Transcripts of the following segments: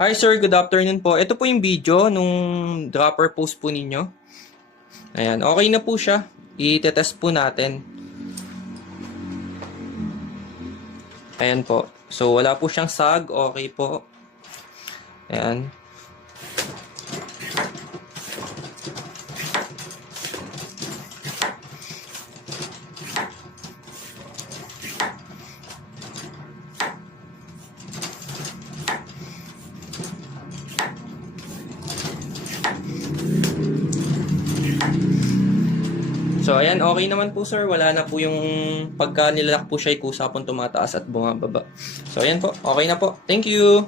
Hi sir, good afternoon po. Ito po yung video nung dropper post po ninyo. Ayan, okay na po siya. I-test po natin. Ayan po. So, wala po siyang sag. Okay po. Ayan. So, ayan, okay naman po sir. Wala na po yung pagka nilalak po siya, kusa pong tumataas at bumababa. So, ayan po. Okay na po. Thank you.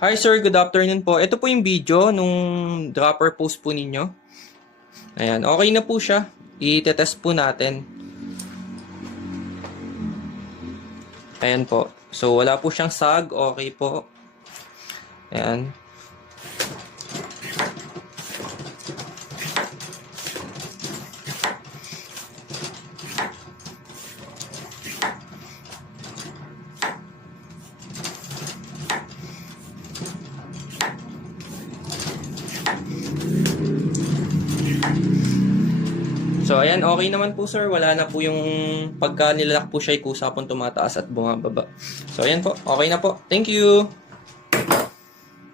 Hi sir, good afternoon po. Ito po yung video nung dropper post po ninyo. Ayan, okay na po siya. I-test po natin. Ayan po. So, wala po siyang sag. Okay po. Ayan. So, ayan, okay naman po sir. Wala na po yung pagka nilalak po siya, kusa pong tumataas at bumababa. So, ayan po. Okay na po. Thank you.